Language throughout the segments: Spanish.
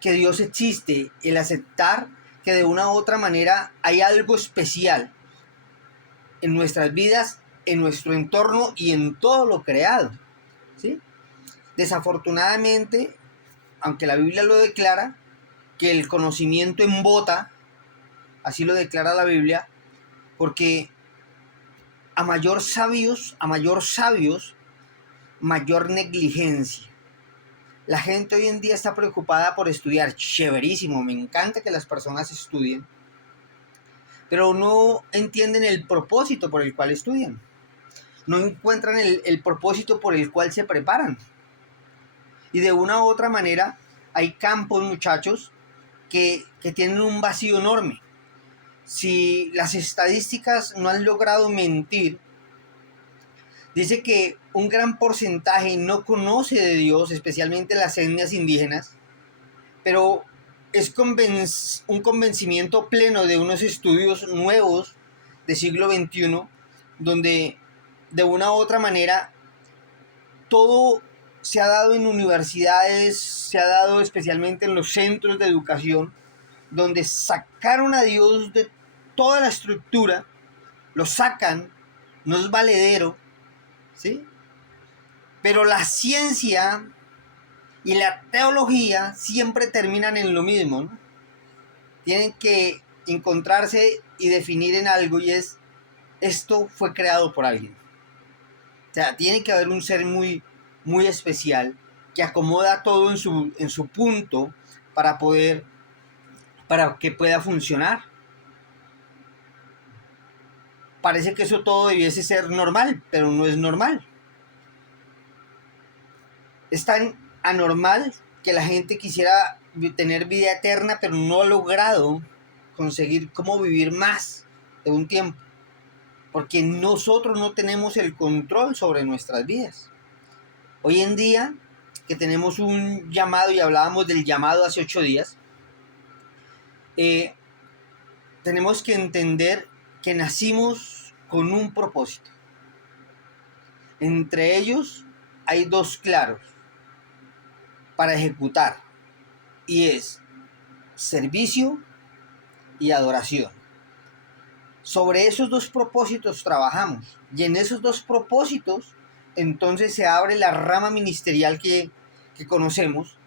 que Dios existe, el aceptar que de una u otra manera hay algo especial en nuestras vidas, en nuestro entorno y en todo lo creado, ¿sí? Desafortunadamente, aunque la Biblia lo declara, que el conocimiento embota, así lo declara la Biblia, porque a mayor sabios, mayor negligencia. La gente hoy en día está preocupada por estudiar, chéverísimo, me encanta que las personas estudien, pero no entienden el propósito por el cual estudian, no encuentran el propósito por el cual se preparan. Y de una u otra manera hay campos, muchachos, que tienen un vacío enorme. Si las estadísticas no han logrado mentir, dice que un gran porcentaje no conoce de Dios, especialmente las etnias indígenas, pero es un convencimiento pleno de unos estudios nuevos de siglo XXI, donde de una u otra manera todo se ha dado en universidades, se ha dado especialmente en los centros de educación, donde sacaron a Dios de toda la estructura, lo sacan, no es valedero, ¿sí? Pero la ciencia y la teología siempre terminan en lo mismo, ¿no? Tienen que encontrarse y definir en algo, y es, esto fue creado por alguien. O sea, tiene que haber un ser muy, muy especial que acomoda todo en su punto para para que pueda funcionar. Parece que eso todo debiese ser normal, pero no es normal. Es tan anormal que la gente quisiera tener vida eterna, pero no ha logrado conseguir cómo vivir más de un tiempo, porque nosotros no tenemos el control sobre nuestras vidas. Hoy en día, que tenemos un llamado, y hablábamos del llamado hace 8 días, tenemos que entender que nacimos con un propósito. Entre ellos hay dos claros para ejecutar, y es servicio y adoración. Sobre esos dos propósitos trabajamos, y en esos dos propósitos entonces se abre la rama ministerial que conocemos,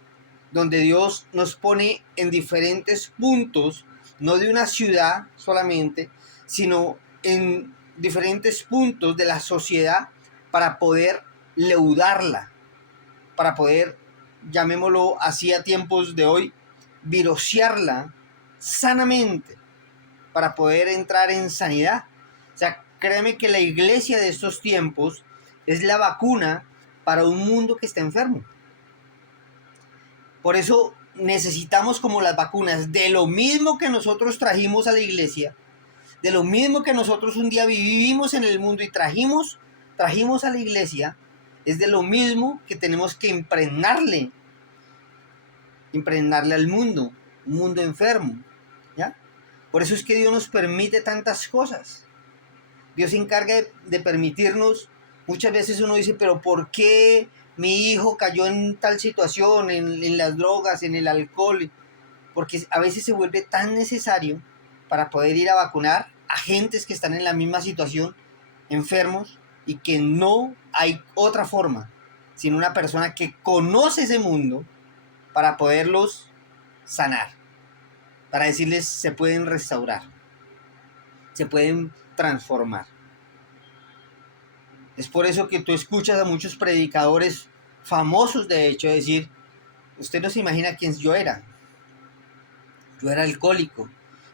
donde Dios nos pone en diferentes puntos, no de una ciudad solamente, sino en diferentes puntos de la sociedad para poder leudarla, para poder, llamémoslo así a tiempos de hoy, virosearla sanamente, para poder entrar en sanidad. O sea, créeme que la iglesia de estos tiempos es la vacuna para un mundo que está enfermo. Por eso necesitamos, como las vacunas, de lo mismo que nosotros trajimos a la iglesia, de lo mismo que nosotros un día vivimos en el mundo y trajimos a la iglesia, es de lo mismo que tenemos que impregnarle al mundo, un mundo enfermo, ¿ya? Por eso es que Dios nos permite tantas cosas. Dios se encarga de permitirnos. Muchas veces uno dice, pero ¿por qué mi hijo cayó en tal situación, en las drogas, en el alcohol? Porque a veces se vuelve tan necesario para poder ir a vacunar a gentes que están en la misma situación, enfermos, y que no hay otra forma, sino una persona que conoce ese mundo para poderlos sanar, para decirles se pueden restaurar, se pueden transformar. Es por eso que tú escuchas a muchos predicadores famosos, de hecho, decir, usted no se imagina quién yo era. Yo era alcohólico,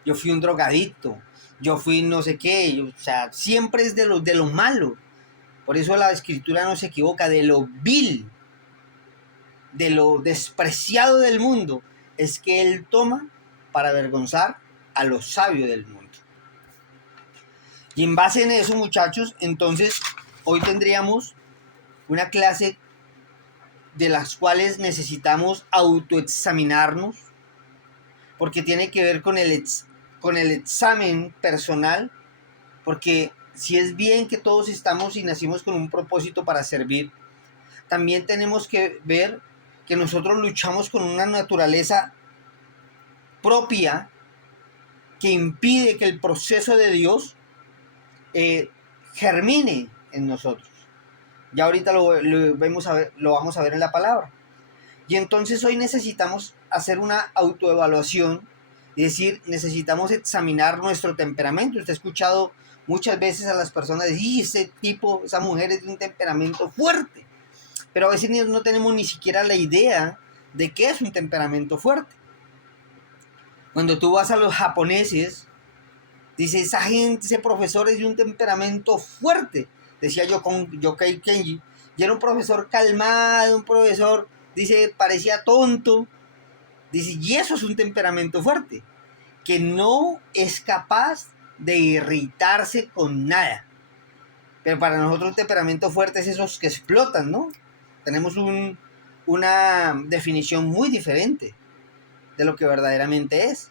yo fui un drogadicto, yo fui no sé qué, o sea, siempre es de lo malo. Por eso la escritura no se equivoca, de lo vil, de lo despreciado del mundo, es que él toma para avergonzar a los sabios del mundo. Y en base en eso, muchachos, entonces hoy tendríamos una clase de las cuales necesitamos autoexaminarnos, porque tiene que ver con el examen personal, porque si es bien que todos estamos y nacimos con un propósito para servir, también tenemos que ver que nosotros luchamos con una naturaleza propia que impide que el proceso de Dios germine en nosotros. Ya ahorita lo vamos a ver en la palabra. Y entonces hoy necesitamos hacer una autoevaluación, es decir, necesitamos examinar nuestro temperamento. Usted ha escuchado muchas veces a las personas decir, ese tipo, esa mujer es de un temperamento fuerte. Pero a veces no tenemos ni siquiera la idea de qué es un temperamento fuerte. Cuando tú vas a los japoneses, dice, esa gente, ese profesor es de un temperamento fuerte. Decía yo con Yokai Kenji. Y era un profesor calmado, un profesor, dice, parecía tonto. Dice, y eso es un temperamento fuerte, que no es capaz de irritarse con nada. Pero para nosotros un temperamento fuerte es esos que explotan, ¿no? Tenemos una definición muy diferente de lo que verdaderamente es.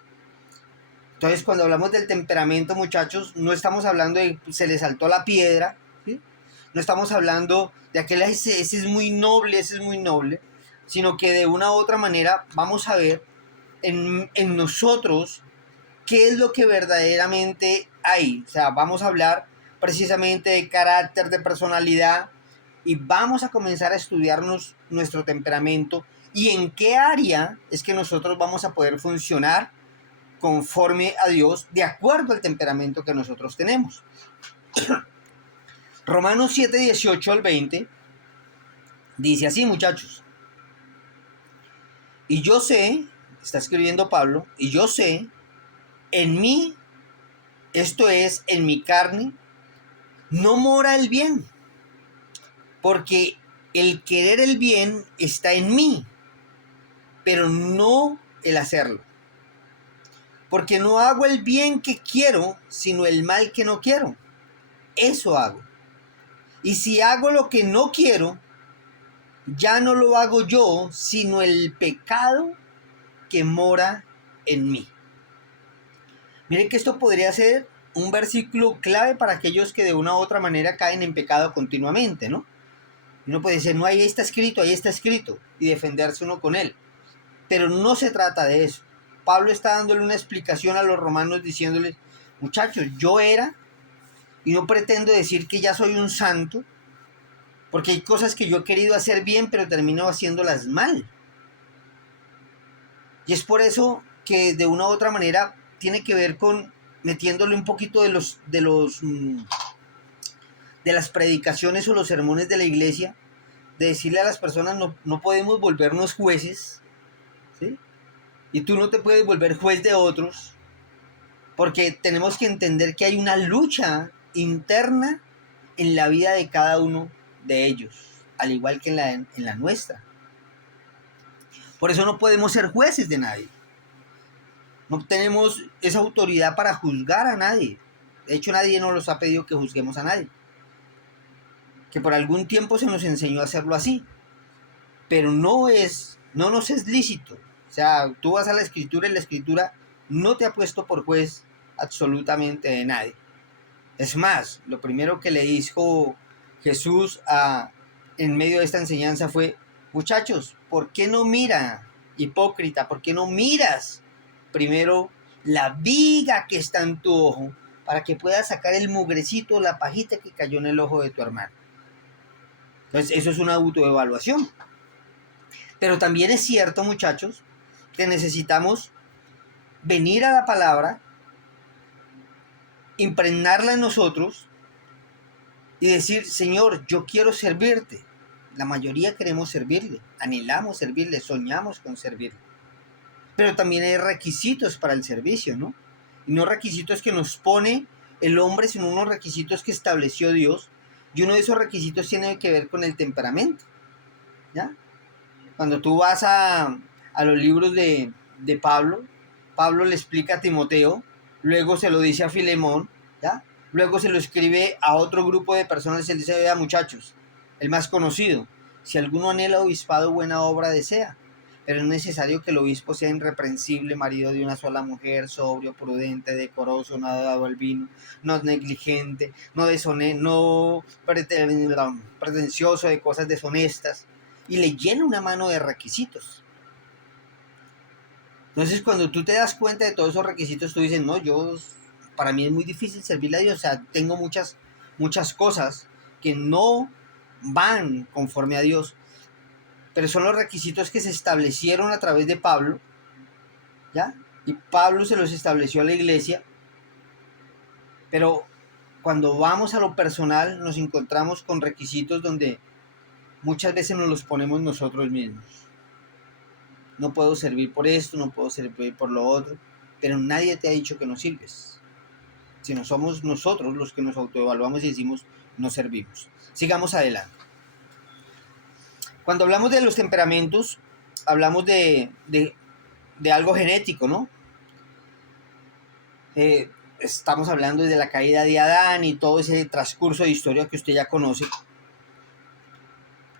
Entonces, cuando hablamos del temperamento, muchachos, no estamos hablando de se le saltó la piedra, ¿sí? No estamos hablando de aquel, ese es muy noble, ese es muy noble, sino que de una u otra manera vamos a ver en nosotros qué es lo que verdaderamente hay. O sea, vamos a hablar precisamente de carácter, de personalidad, y vamos a comenzar a estudiarnos nuestro temperamento y en qué área es que nosotros vamos a poder funcionar conforme a Dios, de acuerdo al temperamento que nosotros tenemos. Romanos 7, 18 al 20, dice así, muchachos. Y yo sé, está escribiendo Pablo, y yo sé, en mí, esto es, en mi carne, no mora el bien, porque el querer el bien está en mí, pero no el hacerlo. Porque no hago el bien que quiero, sino el mal que no quiero. Eso hago. Y si hago lo que no quiero, ya no lo hago yo, sino el pecado que mora en mí. Miren que esto podría ser un versículo clave para aquellos que de una u otra manera caen en pecado continuamente, ¿no? Uno puede decir, no, ahí está escrito, y defenderse uno con él. Pero no se trata de eso. Pablo está dándole una explicación a los romanos diciéndoles, muchachos, yo era, y no pretendo decir que ya soy un santo, porque hay cosas que yo he querido hacer bien, pero termino haciéndolas mal. Y es por eso que de una u otra manera tiene que ver con metiéndole un poquito de las predicaciones o los sermones de la iglesia, de decirle a las personas no podemos volvernos jueces, ¿sí? Y tú no te puedes volver juez de otros, porque tenemos que entender que hay una lucha interna en la vida de cada uno de ellos, al igual que en la nuestra. Por eso no podemos ser jueces de nadie. No tenemos esa autoridad para juzgar a nadie. De hecho, nadie nos ha pedido que juzguemos a nadie. Que por algún tiempo se nos enseñó a hacerlo así. Pero no nos es lícito. O sea, tú vas a la escritura y la escritura no te ha puesto por juez absolutamente de nadie. Es más, lo primero que le dijo Jesús en medio de esta enseñanza fue, muchachos, ¿por qué no mira, hipócrita? ¿Por qué no miras primero la viga que está en tu ojo para que puedas sacar el mugrecito, la pajita que cayó en el ojo de tu hermano? Entonces, eso es una autoevaluación. Pero también es cierto, muchachos, que necesitamos venir a la palabra, impregnarla en nosotros y decir, Señor, yo quiero servirte. La mayoría queremos servirle, anhelamos servirle, soñamos con servirle. Pero también hay requisitos para el servicio, ¿no? Y no requisitos que nos pone el hombre, sino unos requisitos que estableció Dios. Y uno de esos requisitos tiene que ver con el temperamento, ¿ya? Cuando tú vas a los libros de Pablo, Pablo le explica a Timoteo, luego se lo dice a Filemón, ¿ya? Luego se lo escribe a otro grupo de personas y él dice, vea muchachos, el más conocido, si alguno anhela obispado, buena obra desea, pero es necesario que el obispo sea irreprensible, marido de una sola mujer, sobrio, prudente, decoroso, no dado al vino, no negligente, no pretencioso de cosas deshonestas, y le llena una mano de requisitos. Entonces, cuando tú te das cuenta de todos esos requisitos, tú dices, no, para mí es muy difícil servirle a Dios. O sea, tengo muchas cosas que no van conforme a Dios. Pero son los requisitos que se establecieron a través de Pablo, ¿ya? Y Pablo se los estableció a la iglesia. Pero cuando vamos a lo personal, nos encontramos con requisitos donde muchas veces nos los ponemos nosotros mismos. No puedo servir por esto, no puedo servir por lo otro, pero nadie te ha dicho que no sirves. Sino somos nosotros los que nos autoevaluamos y decimos no servimos. Sigamos adelante. Cuando hablamos de los temperamentos, hablamos de algo genético, ¿no? Estamos hablando de la caída de Adán y todo ese transcurso de historia que usted ya conoce.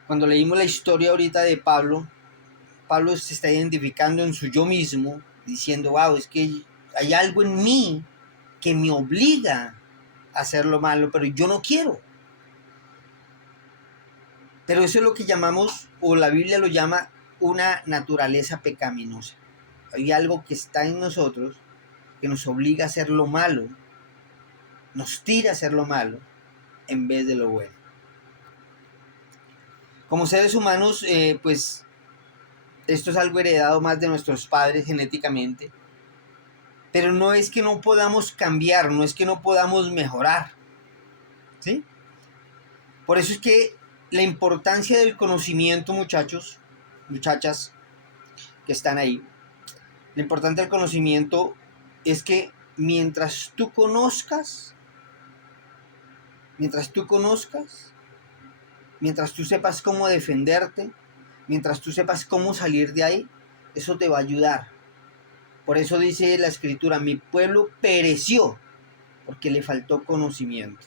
Cuando leímos la historia ahorita de Pablo se está identificando en su yo mismo, diciendo, wow, es que hay algo en mí que me obliga a hacer lo malo, pero yo no quiero. Pero eso es lo que llamamos, o la Biblia lo llama, una naturaleza pecaminosa. Hay algo que está en nosotros que nos obliga a hacer lo malo, nos tira a hacer lo malo en vez de lo bueno. Como seres humanos, pues esto es algo heredado más de nuestros padres genéticamente, pero no es que no podamos cambiar, no es que no podamos mejorar, ¿sí? Por eso es que la importancia del conocimiento, muchachos, muchachas que están ahí, lo importante del conocimiento es que mientras tú conozcas, mientras tú sepas cómo defenderte, mientras tú sepas cómo salir de ahí, eso te va a ayudar. Por eso dice la Escritura, mi pueblo pereció porque le faltó conocimiento.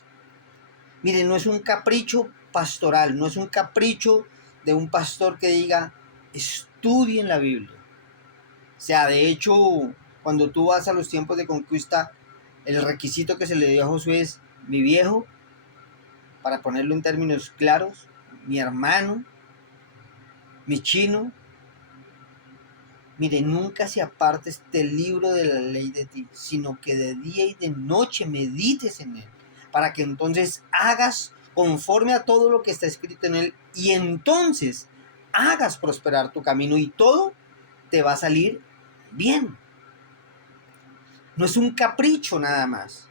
Miren, no es un capricho pastoral, no es un capricho de un pastor que diga, estudien la Biblia. O sea, de hecho, cuando tú vas a los tiempos de conquista, el requisito que se le dio a Josué es, mi viejo, para ponerlo en términos claros, mi hermano, mi chino, mire, nunca se aparte este libro de la ley de ti, sino que de día y de noche medites en él, para que entonces hagas conforme a todo lo que está escrito en él, y entonces hagas prosperar tu camino y todo te va a salir bien. No es un capricho nada más.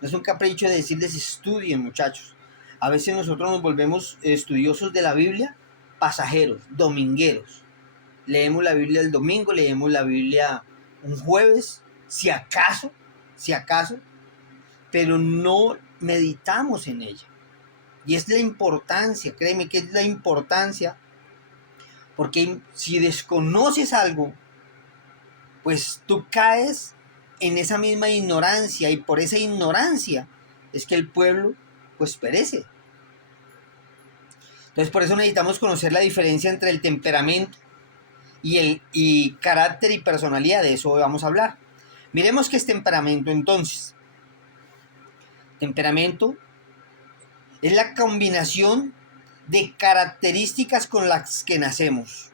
No es un capricho de decirles estudien, muchachos. A veces nosotros nos volvemos estudiosos de la Biblia, pasajeros, domingueros. Leemos la Biblia el domingo, leemos la Biblia un jueves, si acaso, pero no meditamos en ella. Y es la importancia, créeme que es la importancia, porque si desconoces algo, pues tú caes en esa misma ignorancia, y por esa ignorancia es que el pueblo pues perece. Entonces por eso necesitamos conocer la diferencia entre el temperamento y carácter y personalidad. De eso vamos a hablar. Miremos qué es temperamento entonces. Temperamento es la combinación de características con las que nacemos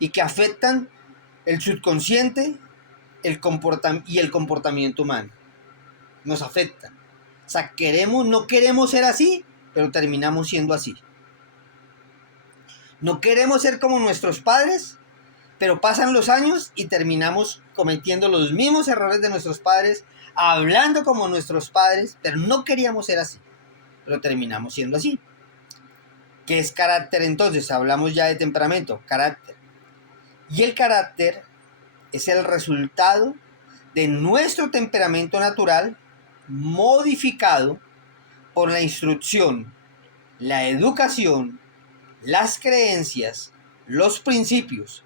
y que afectan el subconsciente y el comportamiento humano. Nos afectan. O sea, no queremos ser así, pero terminamos siendo así. No queremos ser como nuestros padres, pero pasan los años y terminamos cometiendo los mismos errores de nuestros padres, hablando como nuestros padres, pero no queríamos ser así, pero terminamos siendo así. ¿Qué es carácter entonces? Hablamos ya de temperamento, carácter. Y el carácter es el resultado de nuestro temperamento natural modificado por la instrucción, la educación, las creencias, los principios.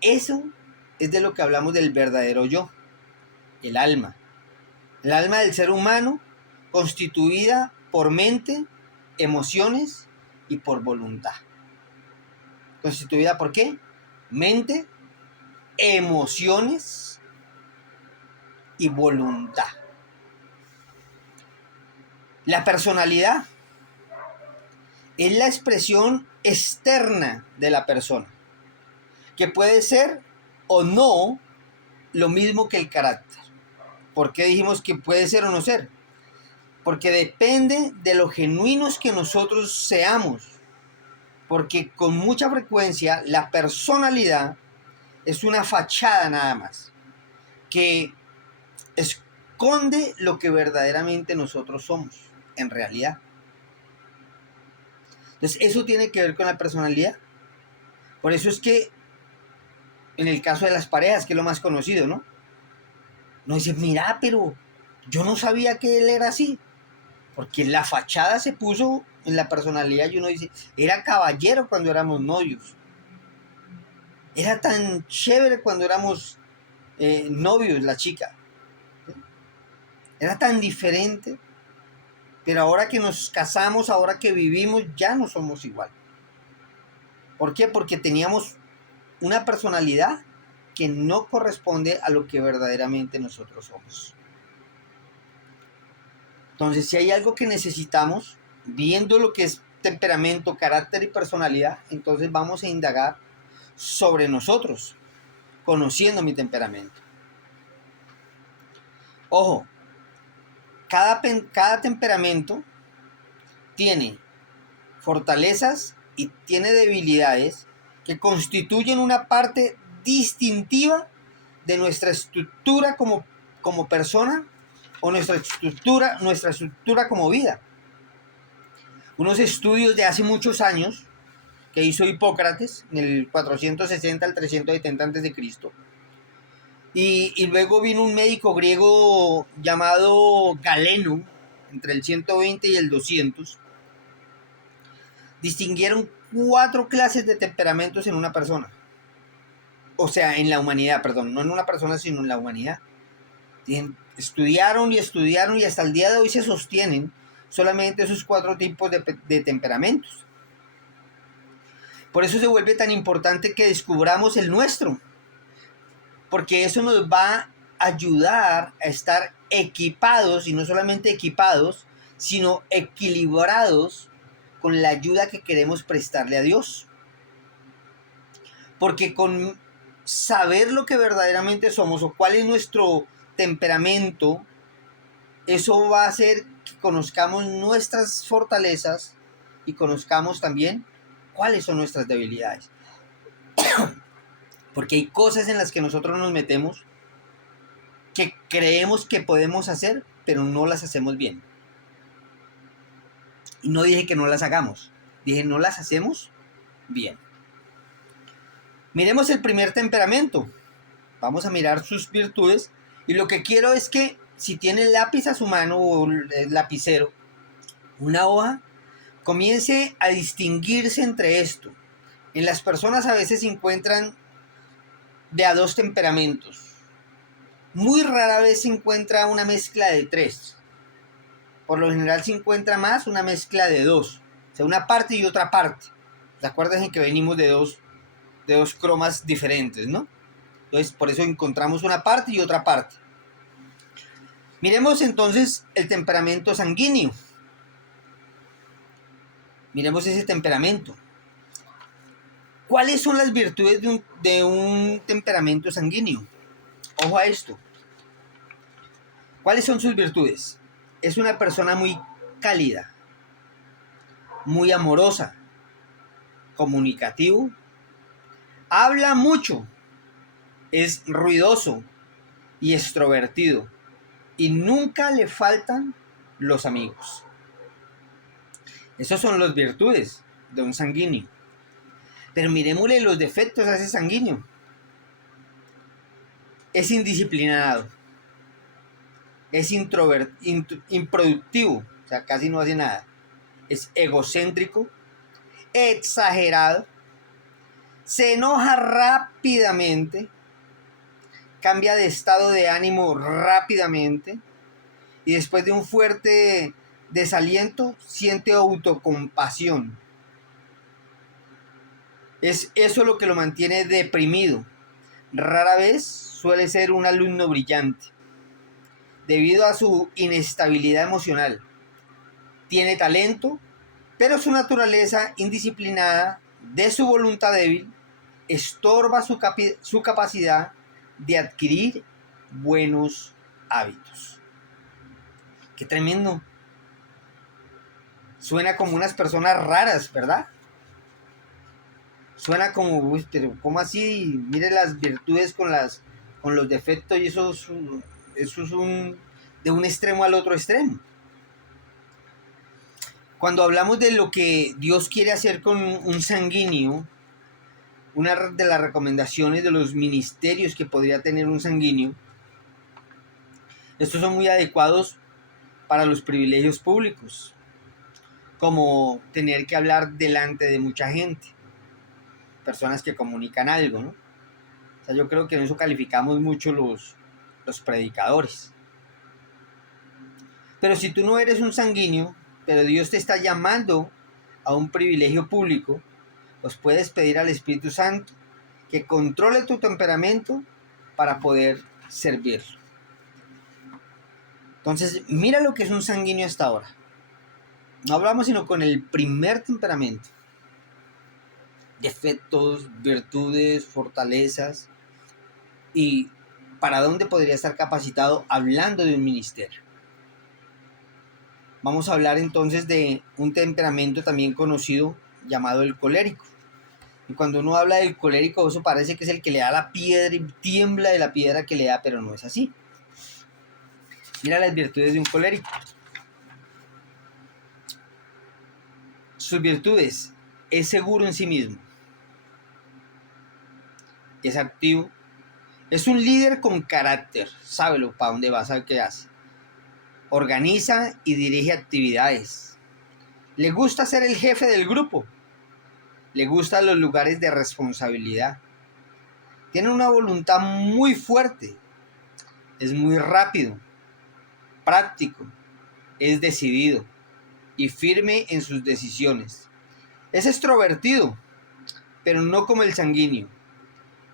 Eso es de lo que hablamos del verdadero yo, el alma. El alma del ser humano constituida por mente, emociones y por voluntad. ¿Constituida por qué? Mente, emociones y voluntad. La personalidad es la expresión externa de la persona, que puede ser o no lo mismo que el carácter. ¿Por qué dijimos que puede ser o no ser? Porque depende de lo genuinos que nosotros seamos. Porque con mucha frecuencia la personalidad es una fachada nada más, que esconde lo que verdaderamente nosotros somos, en realidad. Entonces, eso tiene que ver con la personalidad. Por eso es que, en el caso de las parejas, que es lo más conocido, ¿no? No dice, mira, pero yo no sabía que él era así. Porque la fachada se puso en la personalidad y uno dice, era caballero cuando éramos novios. Era tan chévere cuando éramos novios, la chica. Era tan diferente. Pero ahora que nos casamos, ahora que vivimos, ya no somos igual. ¿Por qué? Porque teníamos una personalidad que no corresponde a lo que verdaderamente nosotros somos. Entonces, si hay algo que necesitamos, viendo lo que es temperamento, carácter y personalidad, entonces vamos a indagar sobre nosotros, conociendo mi temperamento. Ojo, cada temperamento tiene fortalezas y tiene debilidades que constituyen una parte distintiva de nuestra estructura como persona o nuestra estructura como vida. Unos estudios de hace muchos años que hizo Hipócrates en el 460 al 370 a.C. Y luego vino un médico griego llamado Galeno, entre el 120 y el 200. Distinguieron 4 clases de temperamentos en una persona. O sea, en la humanidad, perdón, no en una persona, sino en la humanidad. Estudiaron y hasta el día de hoy se sostienen solamente esos 4 tipos de temperamentos. Por eso se vuelve tan importante que descubramos el nuestro, porque eso nos va a ayudar a estar equipados, y no solamente equipados, sino equilibrados con la ayuda que queremos prestarle a Dios. Porque con saber lo que verdaderamente somos o cuál es nuestro temperamento, eso va a hacer que conozcamos nuestras fortalezas y conozcamos también cuáles son nuestras debilidades. Porque hay cosas en las que nosotros nos metemos que creemos que podemos hacer, pero no las hacemos bien. Y no dije que no las hagamos, dije no las hacemos bien. Miremos el primer temperamento. Vamos a mirar sus virtudes. Y lo que quiero es que si tiene lápiz a su mano o el lapicero, una hoja, comience a distinguirse entre esto. En las personas a veces se encuentran de a 2 temperamentos. Muy rara vez se encuentra una mezcla de 3. Por lo general se encuentra más una mezcla de 2. O sea, una parte y otra parte. ¿Te acuerdas en que venimos de dos cromas diferentes, no? Entonces, por eso encontramos una parte y otra parte. Miremos entonces el temperamento sanguíneo. Miremos ese temperamento. ¿Cuáles son las virtudes de un temperamento sanguíneo? Ojo a esto. ¿Cuáles son sus virtudes? Es una persona muy cálida, muy amorosa, comunicativo, habla mucho, es ruidoso y extrovertido y nunca le faltan los amigos. Esas son las virtudes de un sanguíneo. Pero miremosle los defectos a ese sanguíneo. Es indisciplinado, es improductivo, o sea, casi no hace nada. Es egocéntrico, exagerado, se enoja rápidamente, cambia de estado de ánimo rápidamente y después de un fuerte desaliento siente autocompasión. Es eso lo que lo mantiene deprimido. Rara vez suele ser un alumno brillante debido a su inestabilidad emocional. Tiene talento, pero su naturaleza indisciplinada, de su voluntad débil, estorba su capacidad de adquirir buenos hábitos. Qué tremendo. Suena como unas personas raras, ¿verdad? Suena como, uy, pero ¿cómo así? Mire las virtudes con los defectos, y eso es de un extremo al otro extremo. Cuando hablamos de lo que Dios quiere hacer con un sanguíneo, una de las recomendaciones de los ministerios que podría tener un sanguíneo, estos son muy adecuados para los privilegios públicos, como tener que hablar delante de mucha gente, personas que comunican algo, ¿no? O sea, yo creo que en eso calificamos mucho los predicadores. Pero si tú no eres un sanguíneo, pero Dios te está llamando a un privilegio público, pues puedes pedir al Espíritu Santo que controle tu temperamento para poder servirlo. Entonces, mira lo que es un sanguíneo hasta ahora. No hablamos sino con el primer temperamento. Defectos, virtudes, fortalezas y para dónde podría estar capacitado hablando de un ministerio. Vamos a hablar entonces de un temperamento también conocido llamado el colérico. Y cuando uno habla del colérico, eso parece que es el que le da la piedra y tiembla de la piedra que le da, pero no es así. Mira las virtudes de un colérico. Sus virtudes: es seguro en sí mismo, es activo, es un líder con carácter, sábelo para dónde va, sabe qué hace, organiza y dirige actividades, le gusta ser el jefe del grupo, le gustan los lugares de responsabilidad, tiene una voluntad muy fuerte, es muy rápido, práctico, es decidido y firme en sus decisiones. Es extrovertido, pero no como el sanguíneo.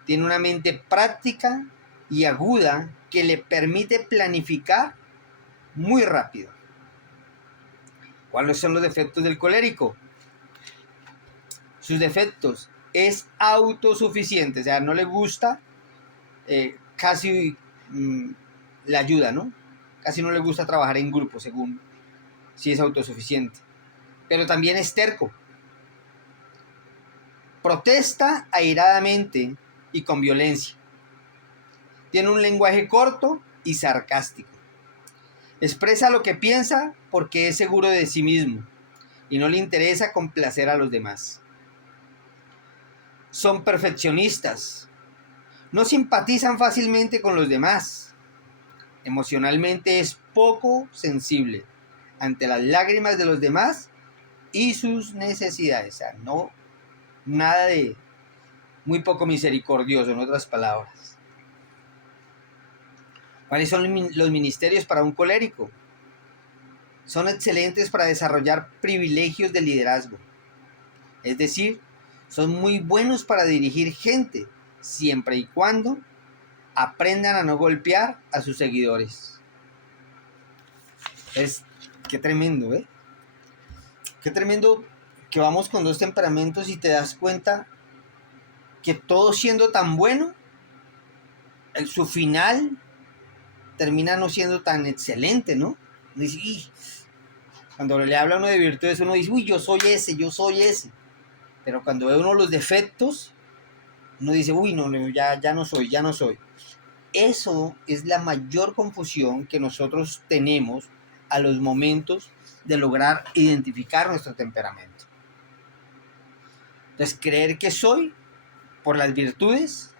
Tiene una mente práctica y aguda que le permite planificar muy rápido. ¿Cuáles son los defectos del colérico? Sus defectos: es autosuficiente, o sea, no le gusta casi la ayuda, ¿no? Casi no le gusta trabajar en grupo, según si es autosuficiente. Pero también es terco. Protesta airadamente y con violencia. Tiene un lenguaje corto y sarcástico. Expresa lo que piensa porque es seguro de sí mismo y no le interesa complacer a los demás. Son perfeccionistas. No simpatizan fácilmente con los demás. Emocionalmente es poco sensible ante las lágrimas de los demás y sus necesidades. O sea, no, nada de muy poco misericordioso, en otras palabras. ¿Cuáles son los ministerios para un colérico? Son excelentes para desarrollar privilegios de liderazgo. Es decir, son muy buenos para dirigir gente, siempre y cuando aprendan a no golpear a sus seguidores. Qué tremendo, ¿eh? Qué tremendo que vamos con dos temperamentos y te das cuenta que todo siendo tan bueno, su final termina no siendo tan excelente, ¿no? Dice, cuando le habla a uno de virtudes, uno dice, uy, yo soy ese. Pero cuando ve uno los defectos, uno dice, uy, no, ya no soy. Eso es la mayor confusión que nosotros tenemos a los momentos de lograr identificar nuestro temperamento. Entonces, creer que soy por las virtudes,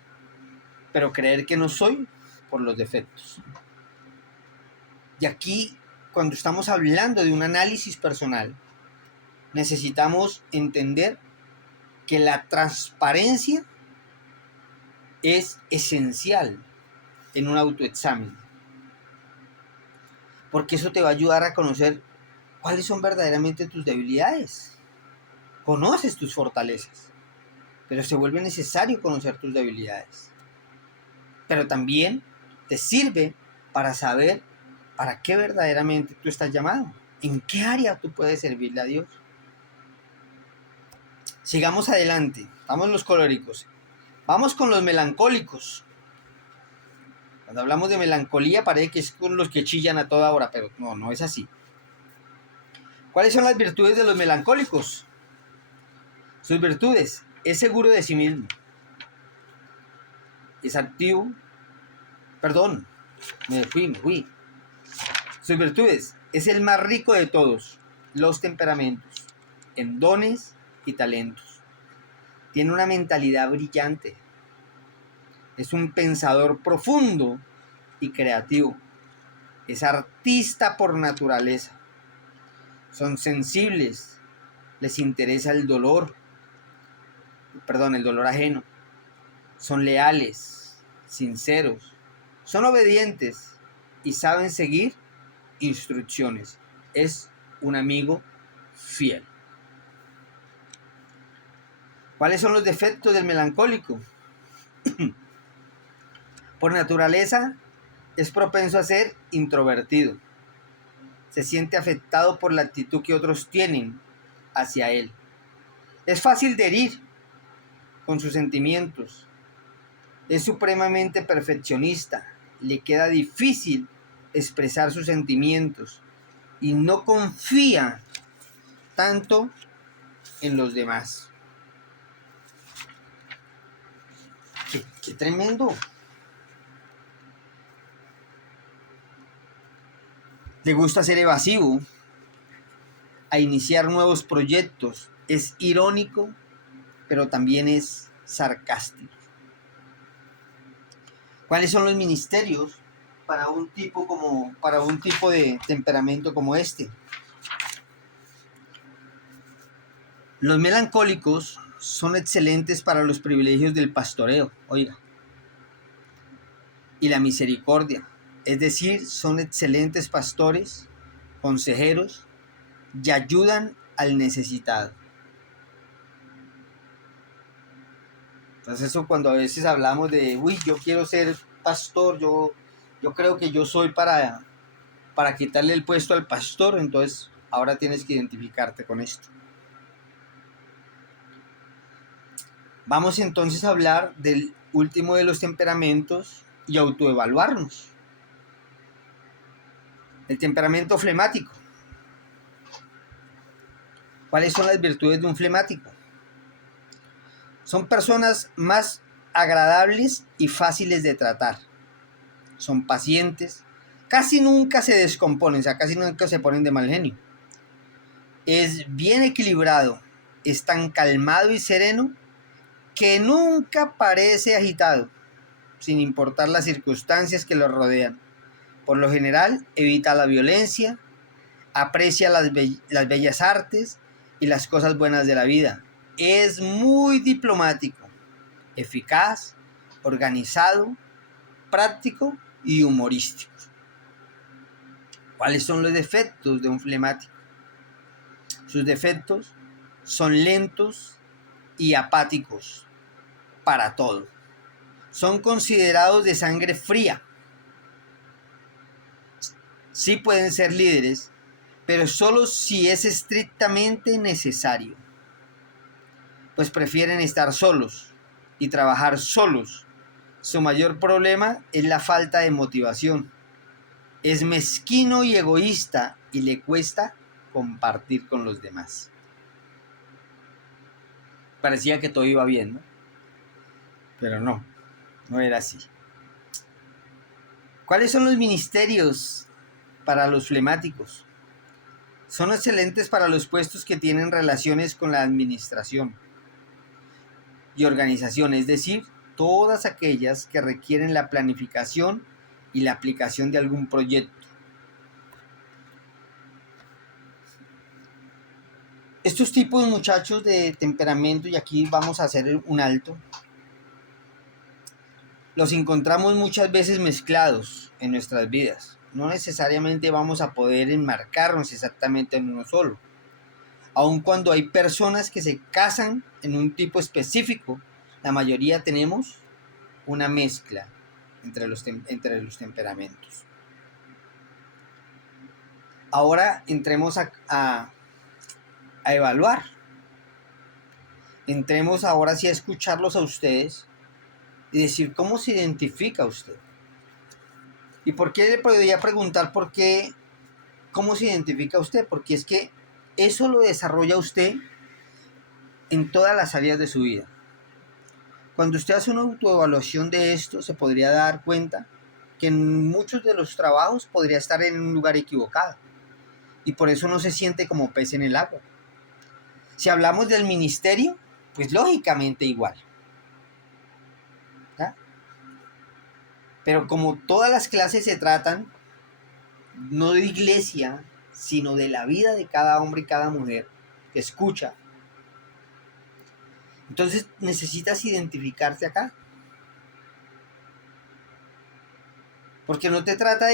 pero creer que no soy por los defectos. Y aquí, cuando estamos hablando de un análisis personal, necesitamos entender que la transparencia es esencial en un autoexamen, porque eso te va a ayudar a conocer cuáles son verdaderamente tus debilidades. Conoces tus fortalezas, pero se vuelve necesario conocer tus debilidades. Pero también te sirve para saber para qué verdaderamente tú estás llamado, en qué área tú puedes servirle a Dios. Sigamos adelante, vamos los colóricos. Vamos con los melancólicos. Cuando hablamos de melancolía parece que es con los que chillan a toda hora, pero no, no es así. ¿Cuáles son las virtudes de los melancólicos? Sus virtudes: es seguro de sí mismo, es activo, perdón, me fui. Sus virtudes: es el más rico de todos los temperamentos, en dones y talentos. Tiene una mentalidad brillante, es un pensador profundo y creativo, es artista por naturaleza, son sensibles, les interesa el dolor ajeno, son leales, sinceros, son obedientes y saben seguir instrucciones. Es un amigo fiel. ¿Cuáles son los defectos del melancólico? Por naturaleza es propenso a ser introvertido. Se siente afectado por la actitud que otros tienen hacia él. Es fácil de herir con sus sentimientos. Es supremamente perfeccionista. Le queda difícil expresar sus sentimientos y no confía tanto en los demás. ¡Qué tremendo! Le gusta ser evasivo, a iniciar nuevos proyectos. Es irónico, pero también es sarcástico. ¿Cuáles son los ministerios para un tipo de temperamento como este? Los melancólicos son excelentes para los privilegios del pastoreo, oiga, y la misericordia. Es decir, son excelentes pastores, consejeros y ayudan al necesitado. Entonces eso, cuando a veces hablamos de, yo quiero ser pastor, yo creo que yo soy para quitarle el puesto al pastor, entonces ahora tienes que identificarte con esto. Vamos entonces a hablar del último de los temperamentos y autoevaluarnos. El temperamento flemático. ¿Cuáles son las virtudes de un flemático? Son personas más agradables y fáciles de tratar. Son pacientes. Casi nunca se descomponen, o sea, casi nunca se ponen de mal genio. Es bien equilibrado. Es tan calmado y sereno que nunca parece agitado, sin importar las circunstancias que lo rodean. Por lo general, evita la violencia, aprecia las bellas artes y las cosas buenas de la vida. Es muy diplomático, eficaz, organizado, práctico y humorístico. ¿Cuáles son los defectos de un flemático? Sus defectos son lentos y apáticos para todo. Son considerados de sangre fría. Sí pueden ser líderes, pero solo si es estrictamente necesario. Pues prefieren estar solos y trabajar solos. Su mayor problema es la falta de motivación. Es mezquino y egoísta y le cuesta compartir con los demás. Parecía que todo iba bien, ¿no? Pero no era así. ¿Cuáles son los ministerios para los flemáticos? Son excelentes para los puestos que tienen relaciones con la administración y organización, es decir, todas aquellas que requieren la planificación y la aplicación de algún proyecto. Estos tipos, muchachos, de temperamento, y aquí vamos a hacer un alto, los encontramos muchas veces mezclados en nuestras vidas. No necesariamente vamos a poder enmarcarnos exactamente en uno solo. Aun cuando hay personas que se casan en un tipo específico, la mayoría tenemos una mezcla entre los temperamentos. Ahora entremos a evaluar. Entremos ahora sí a escucharlos a ustedes y decir cómo se identifica usted. ¿Y por qué le podría preguntar por qué, cómo se identifica usted? Porque es que eso lo desarrolla usted en todas las áreas de su vida. Cuando usted hace una autoevaluación de esto, se podría dar cuenta que en muchos de los trabajos podría estar en un lugar equivocado y por eso no se siente como pez en el agua. Si hablamos del ministerio, pues lógicamente igual. ¿Ya? Pero como todas las clases se tratan no de iglesia, sino de la vida de cada hombre y cada mujer que escucha, entonces necesitas identificarte acá. Porque no se trata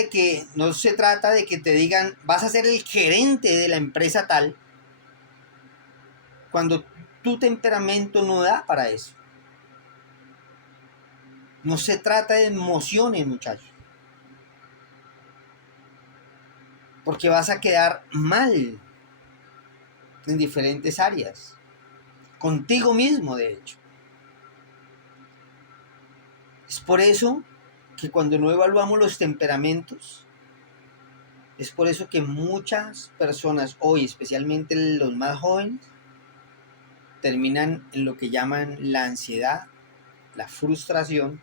de que te digan, vas a ser el gerente de la empresa tal, cuando tu temperamento no da para eso. No se trata de emociones, muchachos. Porque vas a quedar mal en diferentes áreas. Contigo mismo, de hecho. Es por eso que cuando no evaluamos los temperamentos, es por eso que muchas personas hoy, especialmente los más jóvenes, terminan en lo que llaman la ansiedad, la frustración,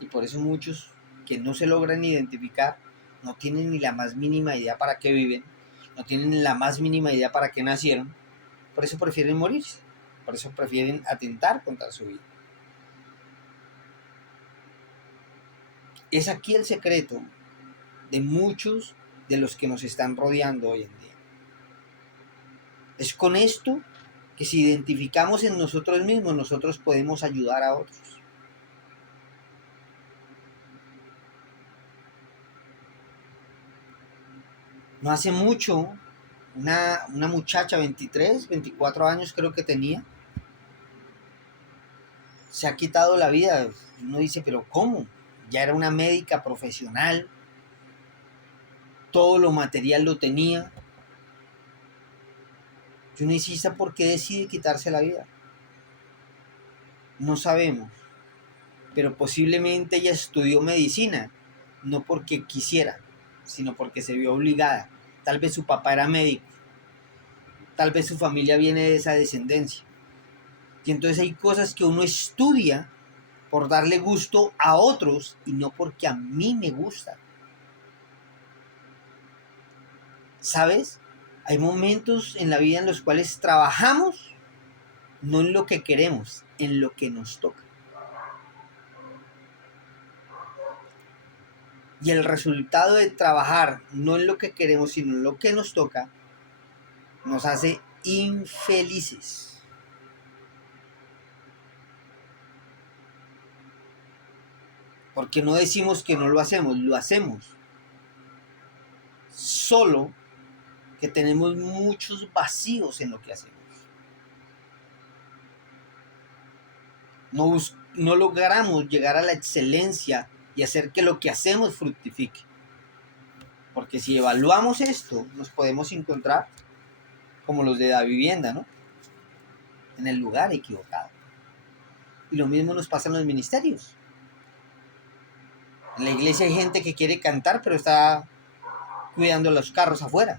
y por eso muchos que no se logran identificar no tienen ni la más mínima idea para qué viven, no tienen ni la más mínima idea para qué nacieron, por eso prefieren morirse, por eso prefieren atentar contra su vida. Es aquí el secreto de muchos de los que nos están rodeando hoy en día. Es con esto que si identificamos en nosotros mismos, nosotros podemos ayudar a otros. No hace mucho, una muchacha, 23, 24 años creo que tenía, se ha quitado la vida. Uno dice, pero ¿cómo? Ya era una médica profesional, todo lo material lo tenía. Y uno dice, ¿por qué decide quitarse la vida? No sabemos, pero posiblemente ella estudió medicina, no porque quisiera, sino porque se vio obligada. Tal vez su papá era médico, tal vez su familia viene de esa descendencia. Y entonces hay cosas que uno estudia por darle gusto a otros y no porque a mí me gusta. ¿Sabes? Hay momentos en la vida en los cuales trabajamos no en lo que queremos, en lo que nos toca. Y el resultado de trabajar no en lo que queremos, sino en lo que nos toca, nos hace infelices. Porque no decimos que no lo hacemos, lo hacemos. Solo que tenemos muchos vacíos en lo que hacemos. No logramos llegar a la excelencia y hacer que lo que hacemos fructifique. Porque si evaluamos esto, nos podemos encontrar como los de la vivienda, ¿no? En el lugar equivocado. Y lo mismo nos pasa en los ministerios. En la iglesia hay gente que quiere cantar, pero está cuidando los carros afuera.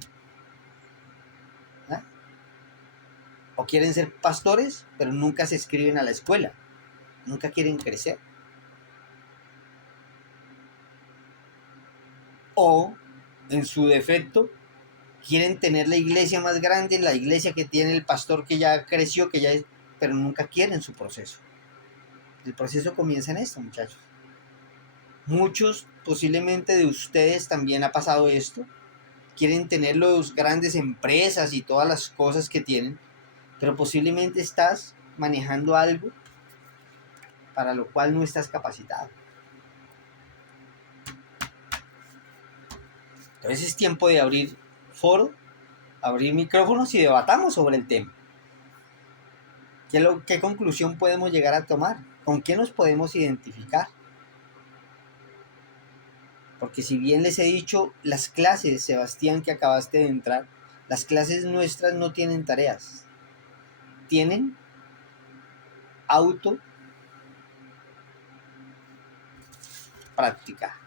¿Ah? O quieren ser pastores, pero nunca se inscriben a la escuela. Nunca quieren crecer. O, en su defecto, quieren tener la iglesia más grande, la iglesia que tiene el pastor que ya creció, que ya es, pero nunca quieren su proceso. El proceso comienza en esto, muchachos. Muchos, posiblemente de ustedes también ha pasado esto. Quieren tener las grandes empresas y todas las cosas que tienen, pero posiblemente estás manejando algo para lo cual no estás capacitado. Entonces es tiempo de abrir foro, abrir micrófonos y debatamos sobre el tema. ¿Qué conclusión podemos llegar a tomar? ¿Con qué nos podemos identificar? Porque si bien les he dicho, las clases, Sebastián, que acabaste de entrar, las clases nuestras no tienen tareas. Tienen práctica.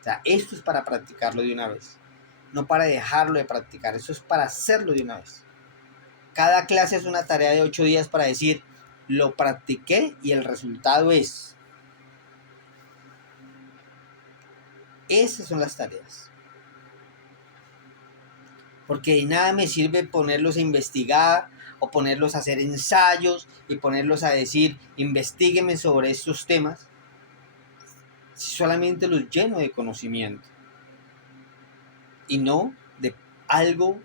O sea, esto es para practicarlo de una vez, no para dejarlo de practicar, eso es para hacerlo de una vez. Cada clase es una tarea de 8 días para decir, lo practiqué y el resultado es. Esas son las tareas. Porque de nada me sirve ponerlos a investigar o ponerlos a hacer ensayos y ponerlos a decir, investígueme sobre estos temas, si solamente los lleno de conocimiento y no de algo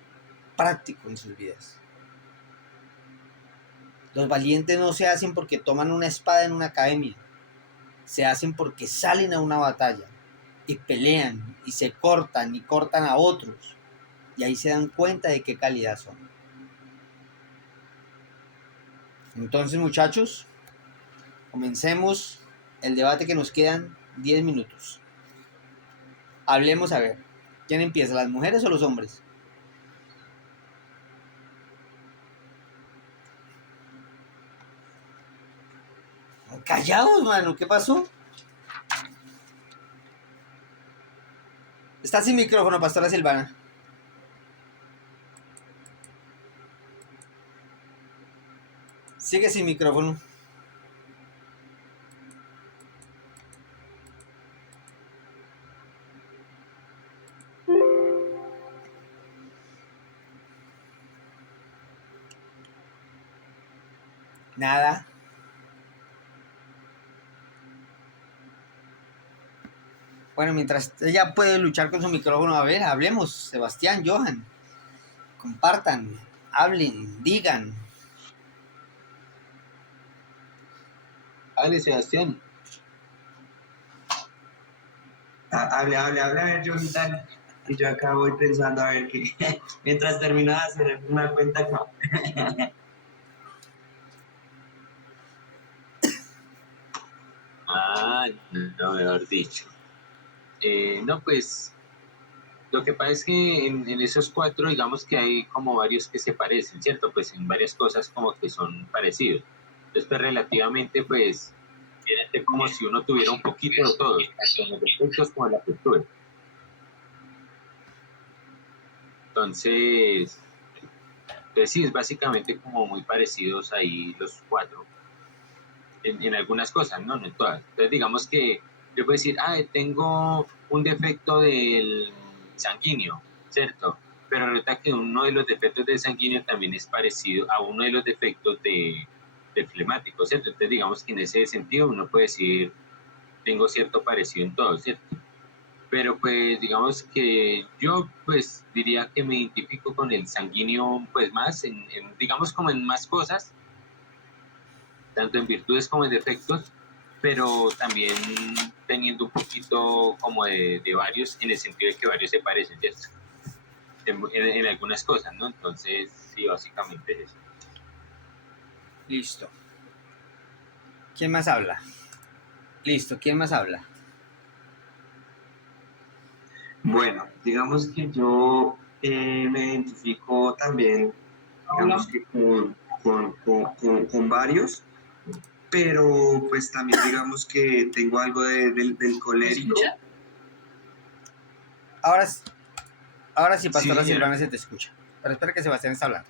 práctico en sus vidas. Los valientes no se hacen porque toman una espada en una academia, se hacen porque salen a una batalla y pelean y se cortan y cortan a otros y ahí se dan cuenta de qué calidad son. Entonces, muchachos, comencemos el debate, que nos quedan 10 minutos. Hablemos, a ver, ¿quién empieza, las mujeres o los hombres? Callados, mano, ¿qué pasó? Está sin micrófono, pastora Silvana. Sigue sin micrófono. Nada. Bueno, mientras ella puede luchar con su micrófono, a ver, hablemos. Sebastián, Johan, compartan, hablen, digan. Hable, Sebastián. Hable, a ver, yo tal. Y yo acá voy pensando a ver qué. Mientras termino de hacer una cuenta acá. No, mejor dicho. No, pues, lo que pasa es que en esos cuatro, digamos que hay como varios que se parecen, ¿cierto? Pues en varias cosas como que son parecidos. Entonces, pues relativamente, pues, viene a ser como si uno tuviera un poquito de todos, tanto en los defectos como en la cultura. Entonces sí, es básicamente como muy parecidos ahí los cuatro en algunas cosas, ¿no? No en todas. Entonces, digamos que yo puedo decir, tengo un defecto del sanguíneo, ¿cierto? Pero resulta que uno de los defectos del sanguíneo también es parecido a uno de los defectos del flemático, ¿cierto? Entonces, digamos que en ese sentido uno puede decir, tengo cierto parecido en todo, ¿cierto? Pero pues digamos que yo pues diría que me identifico con el sanguíneo pues más, digamos como en más cosas, tanto en virtudes como en defectos, pero también teniendo un poquito como de varios, en el sentido de que varios se parecen, ¿cierto? En algunas cosas, ¿no? Entonces, sí, básicamente es eso. Listo. ¿Quién más habla? Listo, ¿quién más habla? Bueno, digamos que yo me identifico también, digamos que con varios, pero pues también digamos que tengo algo del colérico. Ahora sí, pastora Sí, Silvana, se te escucha. Pero espera que Sebastián está hablando.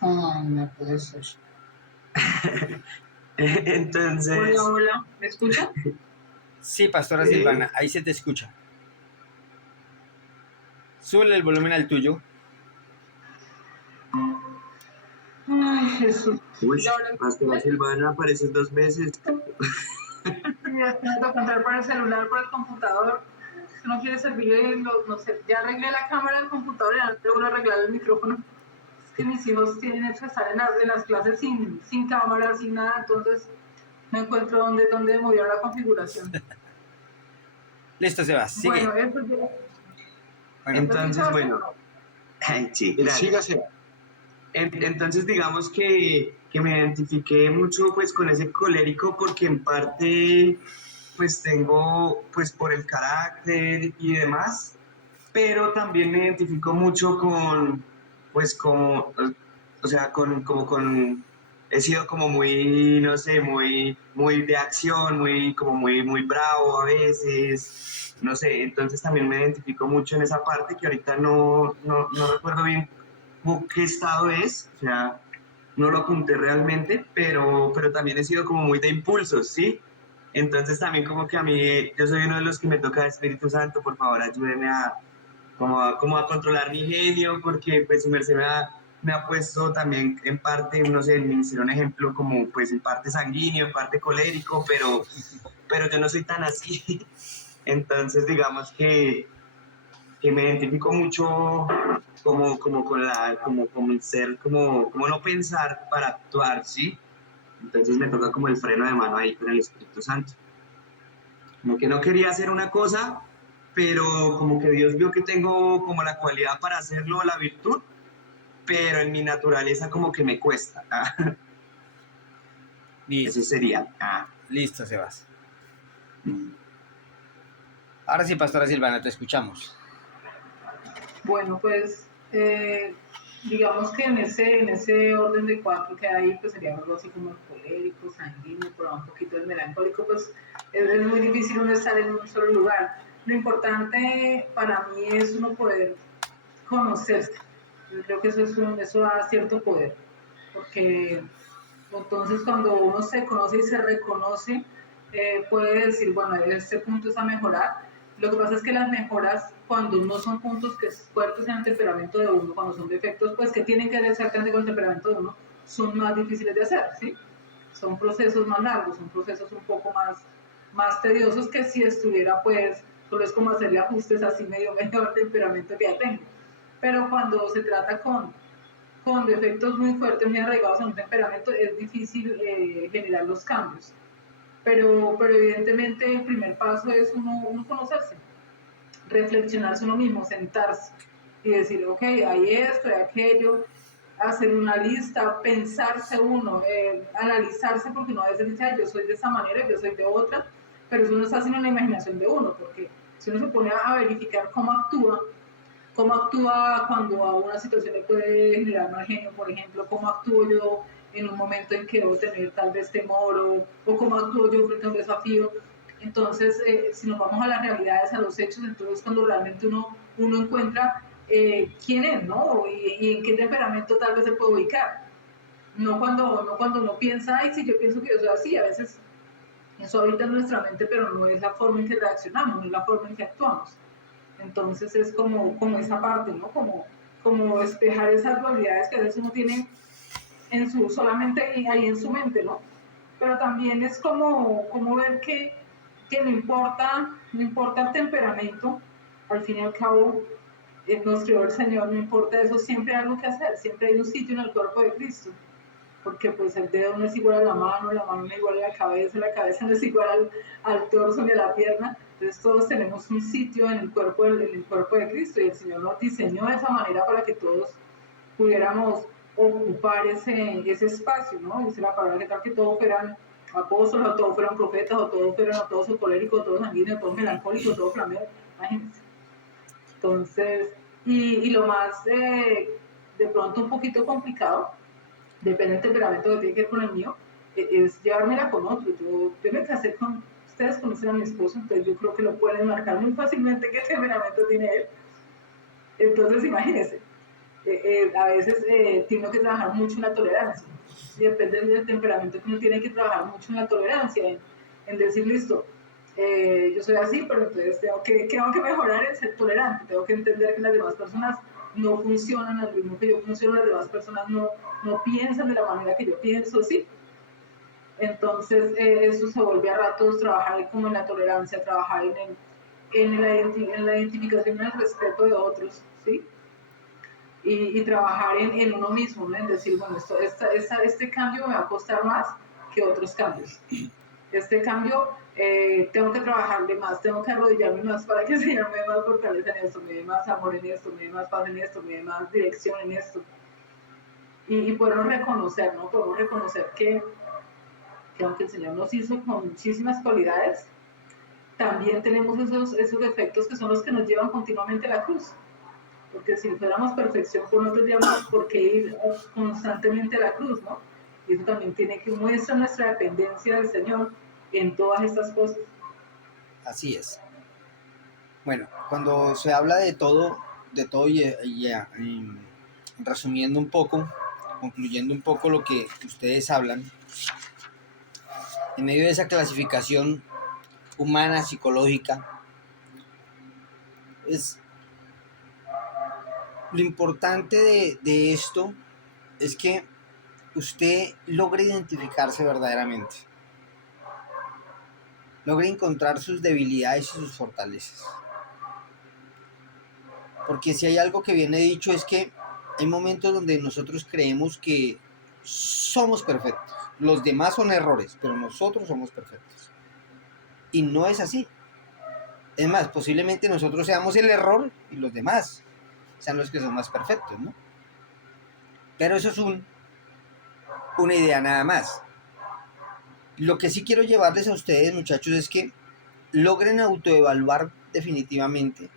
No puede ser. Entonces, Hola, ¿me escucha? Sí, pastora Silvana, ahí se te escucha. Sube el volumen al tuyo. Ay, Jesús. uy, Pastora Silvana aparece 2 meses. Ya tengo que contar por el celular, por el computador. Si no quiere servir, no sé, ya arreglé la cámara del computador y ahora logro arreglar el micrófono. Es que mis hijos tienen que estar en las clases sin cámara, sin nada, entonces no encuentro dónde mover la configuración. Listo, Sebas, sigue. Bueno, eso ya. Bueno, Entonces, bueno. Sí, gracias. Entonces, digamos que me identifiqué mucho pues con ese colérico porque en parte pues tengo pues por el carácter y demás, pero también me identifico mucho con pues como, o sea, con he sido como muy, no sé, muy de acción, muy bravo a veces, no sé, entonces también me identifico mucho en esa parte que ahorita no recuerdo bien qué estado es, o sea, no lo apunté realmente, pero también he sido como muy de impulsos, ¿sí? Entonces también como que a mí, yo soy uno de los que me toca Espíritu Santo, por favor ayúdeme como a controlar mi genio, porque pues su merced me ha puesto también en parte, no sé, me hicieron un ejemplo como pues en parte sanguíneo, en parte colérico, pero yo no soy tan así. Entonces digamos que me identifico mucho como con como el ser, como no pensar para actuar, ¿sí? Entonces me toca como el freno de mano ahí con el Espíritu Santo. Como que no quería hacer una cosa, pero como que Dios vio que tengo como la cualidad para hacerlo, la virtud, pero en mi naturaleza como que me cuesta. Listo, Eso sería. listo, Sebas. Ahora sí, Pastora Silvana, te escuchamos. Bueno, pues digamos que en ese orden de cuatro que hay, pues sería algo así como el colérico, sanguíneo, por un poquito el melancólico, pues es muy difícil uno estar en un solo lugar. Lo importante para mí es uno poder conocerse. Yo creo que eso da cierto poder, porque entonces cuando uno se conoce y se reconoce, puede decir, bueno, este punto es a mejorar. Lo que pasa es que las mejoras, cuando no son puntos que es fuertes en el temperamento de uno, cuando son defectos, pues que tienen que ver exactamente con el temperamento de uno, son más difíciles de hacer, ¿sí? Son procesos más largos, son procesos un poco más tediosos que si estuviera, pues, solo es como hacerle ajustes así medio al temperamento que ya tengo. Pero cuando se trata con defectos muy fuertes, muy arraigados en un temperamento, es difícil generar los cambios. Pero evidentemente el primer paso es uno conocerse, reflexionarse uno mismo, sentarse y decir, ok, hay esto, hay aquello, hacer una lista, pensarse uno, analizarse, porque uno a veces dice, ay, yo soy de esa manera, yo soy de otra, pero eso no está haciendo la imaginación de uno, porque si uno se pone a verificar cómo actúa cuando a una situación le puede generar mal genio, por ejemplo, cómo actúo yo en un momento en que debo tener tal vez temor o cómo actúo yo frente a un desafío. Entonces, si nos vamos a las realidades, a los hechos, entonces cuando realmente uno encuentra quién es, ¿no? Y en qué temperamento tal vez se puede ubicar. No cuando uno piensa, ay, sí, yo pienso que yo soy así, a veces eso habita en nuestra mente, pero no es la forma en que reaccionamos, no es la forma en que actuamos. Entonces es como esa parte, ¿no? Como despejar esas dualidades que a veces uno tiene solamente ahí en su mente, ¿no? Pero también es como ver que no importa el temperamento, al fin y al cabo, nos creó el Señor, no importa eso, siempre hay algo que hacer, siempre hay un sitio en el cuerpo de Cristo, porque pues el dedo no es igual a la mano no es igual a la cabeza no es igual al torso ni a la pierna, entonces todos tenemos un sitio en el cuerpo de Cristo y el Señor nos diseñó de esa manera para que todos pudiéramos ocupar ese espacio, ¿no? Dice la palabra que tal que todos fueran apóstoles, o todos fueran profetas, o todos coléricos, o todos sanguíneos, todos melancólicos, todos flameos, imagínense. Entonces, y lo más de pronto un poquito complicado, depende del temperamento que tiene que ver con el mío, es llevármela con otro. Yo me casé ustedes conocen a mi esposo, entonces yo creo que lo pueden marcar muy fácilmente qué temperamento tiene él. Entonces, imagínense, a veces tiene que trabajar mucho en la tolerancia. Y depende del temperamento que uno tiene que trabajar mucho en la tolerancia, en decir, listo, yo soy así, pero entonces tengo que mejorar en ser tolerante, tengo que entender que las demás personas no funcionan al ritmo que yo funciono, las demás personas no piensan de la manera que yo pienso, ¿sí? Entonces eso se vuelve a ratos trabajar como en la tolerancia, trabajar en la identificación, en el respeto de otros, ¿sí? Y trabajar en uno mismo, ¿no? En decir, bueno, este cambio me va a costar más que otros cambios. Este cambio tengo que trabajarle más, tengo que arrodillarme más para que el Señor me dé más fortaleza en esto, me dé más amor en esto, me dé más paz en esto, me dé más dirección en esto. Y podemos reconocer, ¿no? Podemos reconocer que aunque el Señor nos hizo con muchísimas cualidades, también tenemos esos defectos que son los que nos llevan continuamente a la cruz. Porque si fuéramos perfección, pues no tendríamos por qué ir constantemente a la cruz, ¿no? Y eso también tiene que muestra nuestra dependencia del Señor en todas estas cosas. Así es. Bueno, cuando se habla de todo resumiendo un poco, concluyendo un poco lo que ustedes hablan, en medio de esa clasificación humana, psicológica, es lo importante de esto es que usted logre identificarse verdaderamente, logre encontrar sus debilidades y sus fortalezas. Porque si hay algo que viene dicho es que hay momentos donde nosotros creemos que somos perfectos. Los demás son errores, pero nosotros somos perfectos. Y no es así. Es más, posiblemente nosotros seamos el error y los demás sean los que son más perfectos, ¿no? Pero eso es una idea nada más. Lo que sí quiero llevarles a ustedes, muchachos, es que logren autoevaluar definitivamente,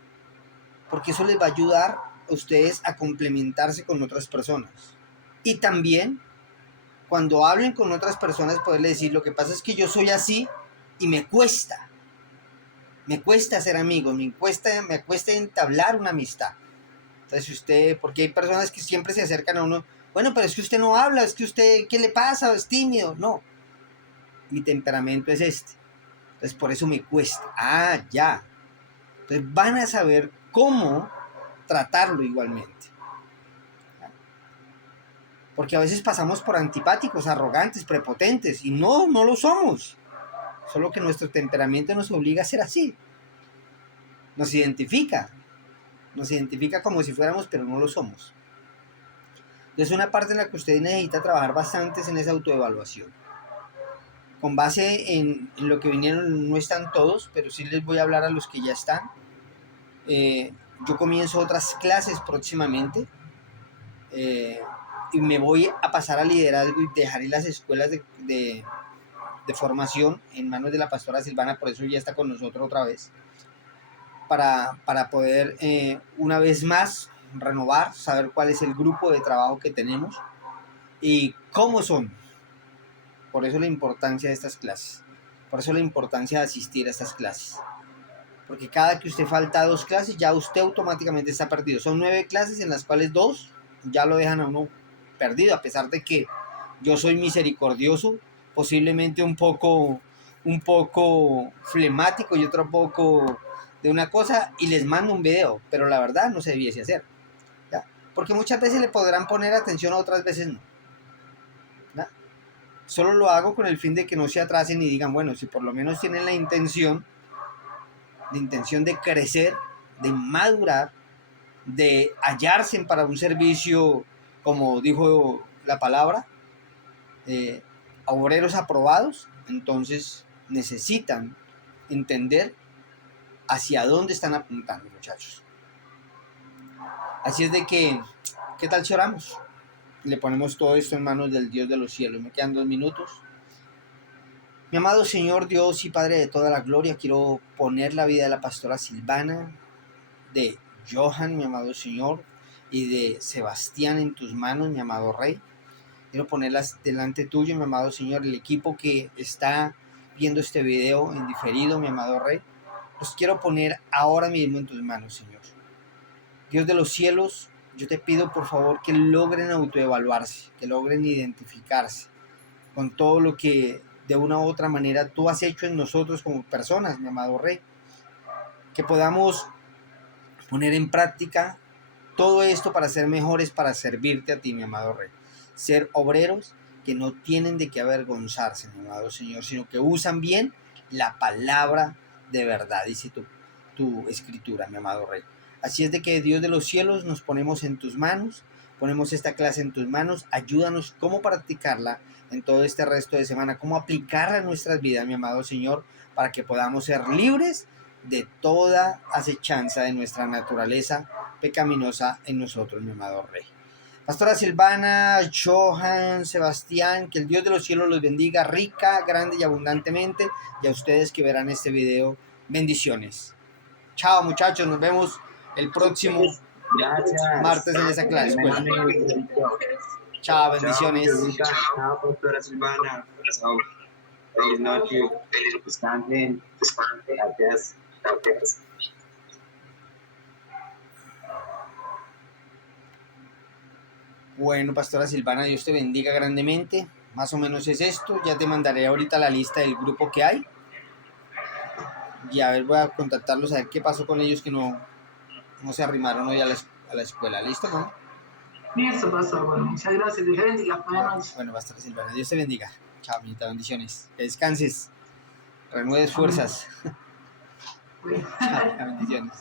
porque eso les va a ayudar a ustedes a complementarse con otras personas. Y también, cuando hablen con otras personas, poderles decir, lo que pasa es que yo soy así y me cuesta ser amigo, me cuesta entablar una amistad. Entonces porque hay personas que siempre se acercan a uno, bueno, pero es que usted no habla, es que usted, ¿qué le pasa? ¿Es tímido? No, mi temperamento es este. Entonces por eso me cuesta. Ah, ya. Entonces van a saber cómo tratarlo igualmente. Porque a veces pasamos por antipáticos, arrogantes, prepotentes, y no lo somos. Solo que nuestro temperamento nos obliga a ser así. Nos identifica como si fuéramos, pero no lo somos. Entonces una parte en la que usted necesita trabajar bastante es en esa autoevaluación. Con base en lo que vinieron, no están todos, pero sí les voy a hablar a los que ya están. Yo comienzo otras clases próximamente y me voy a pasar a liderazgo y dejaré las escuelas de formación en manos de la pastora Silvana, por eso ya está con nosotros otra vez, para poder una vez más renovar, saber cuál es el grupo de trabajo que tenemos y cómo son. Por eso la importancia de estas clases, por eso la importancia de asistir a estas clases, porque cada que usted falta a 2 clases ya usted automáticamente está perdido. Son 9 clases en las cuales 2 ya lo dejan a uno perdido, a pesar de que yo soy misericordioso, posiblemente un poco flemático y otro poco de una cosa, y les mando un video, pero la verdad no se debiese hacer, ¿ya? Porque muchas veces le podrán poner atención, a otras veces no, ¿ya? Solo lo hago con el fin de que no se atrasen y digan, bueno, si por lo menos tienen la intención de crecer, de madurar, de hallarse para un servicio, como dijo la palabra, obreros aprobados, entonces necesitan entender hacia dónde están apuntando, muchachos. Así es de que, ¿qué tal si oramos? Le ponemos todo esto en manos del Dios de los cielos. Me quedan 2 minutos. Mi amado Señor Dios y Padre de toda la gloria, quiero poner la vida de la pastora Silvana, de Johan, mi amado Señor, y de Sebastián en tus manos, mi amado Rey. Quiero ponerlas delante tuyo, mi amado Señor, el equipo que está viendo este video en diferido, mi amado Rey. Los quiero poner ahora mismo en tus manos, Señor. Dios de los cielos, yo te pido por favor que logren autoevaluarse, que logren identificarse con todo lo que de una u otra manera tú has hecho en nosotros como personas, mi amado Rey. Que podamos poner en práctica todo esto para ser mejores, para servirte a ti, mi amado Rey. Ser obreros que no tienen de qué avergonzarse, mi amado Señor, sino que usan bien la palabra de verdad, dice tu escritura, mi amado Rey. Así es de que, Dios de los cielos, nos ponemos en tus manos, ponemos esta clase en tus manos, ayúdanos cómo practicarla en todo este resto de semana, cómo aplicarla en nuestras vidas, mi amado Señor, para que podamos ser libres de toda acechanza de nuestra naturaleza pecaminosa en nosotros, mi amado Rey. Pastora Silvana, Johan, Sebastián, que el Dios de los cielos los bendiga rica, grande y abundantemente, y a ustedes que verán este video, bendiciones. Chao, muchachos, nos vemos el próximo Gracias. martes en esa clase. Bueno, Gracias. Chao, bendiciones. Chao, muchas gracias. Chao, doctora Silvana. Chao. Feliz noche. Descansen. Gracias. Gracias. Bueno, pastora Silvana, Dios te bendiga grandemente. Más o menos es esto. Ya te mandaré ahorita la lista del grupo que hay. Y a ver, voy a contactarlos a ver qué pasó con ellos que no se arrimaron hoy a la escuela. ¿Listo, no? Listo, pastor. Bueno, muchas gracias. Dios le bendiga. Buenas noches. Bueno, pastora Silvana, Dios te bendiga. Chao, amiguita, bendiciones. Que descanses. Renueves fuerzas. Bueno. Chao, bendiciones.